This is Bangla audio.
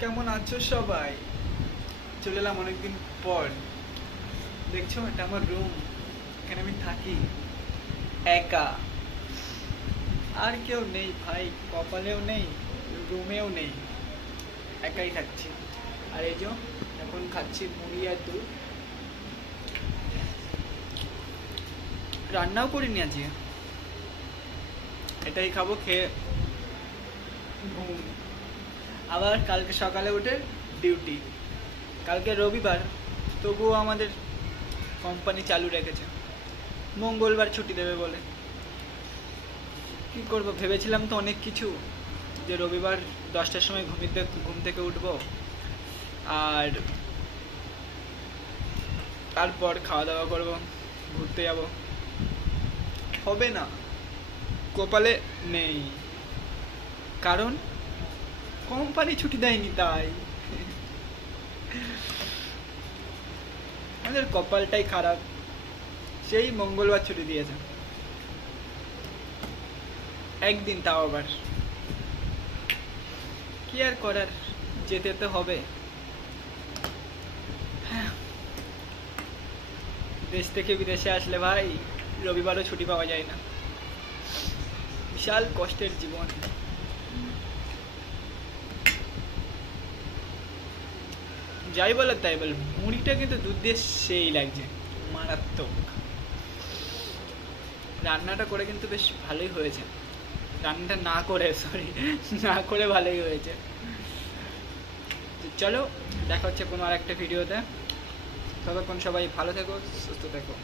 কেমন আছো সবাই? চলে এলাম অনেকদিন পর। দেখছো এটা আমার রুম, এখানে আমি থাকি একা। আর কেউ নেই ভাই, কপালেও নেই, রুমেও নেই, একাই থাকছি। আর এই যে এখন খাচ্ছি মুড়ি আর দুধ। রান্নাও করিনি আজকে, এটাই খাবো, খেয়ে ঘুম। আবার কালকে সকালে উঠে ডিউটি। কালকে রবিবার, তবুও আমাদের কোম্পানি চালু রেখেছে, মঙ্গলবার ছুটি দেবে বলে। কি করব, ভেবেছিলাম তো অনেক কিছু, যে রবিবার 10টার সময় ঘুম থেকে উঠবো, আর তারপর খাওয়া দাওয়া করব, ঘুরতে যাব। হবে না, কপালে নেই, কারণ কোম্পানি ছুটি দেয়নি তাই। আমাদের কপালটাই খারাপ, সেই মঙ্গলবার ছুটি দিয়েছে একদিন, তাও আবার। কি আর করার, যেতে তো হবে। দেশ থেকে বিদেশে আসলে ভাই রবিবারও ছুটি পাওয়া যায় না, বিশাল কষ্টের জীবন। যাই বলে তাই বল, মুড়িটা কিন্তু দুধ দিয়ে সেই লাগছে, মারাত্মক। রান্নাটা করে কিন্তু বেশ ভালোই হয়েছে, রান্নাটা না করে, সরি, না করে ভালোই হয়েছে। তো চলো, দেখা হচ্ছে কোনো আর একটা ভিডিওতে। ততক্ষণ সবাই ভালো থেকো, সুস্থ থেকো।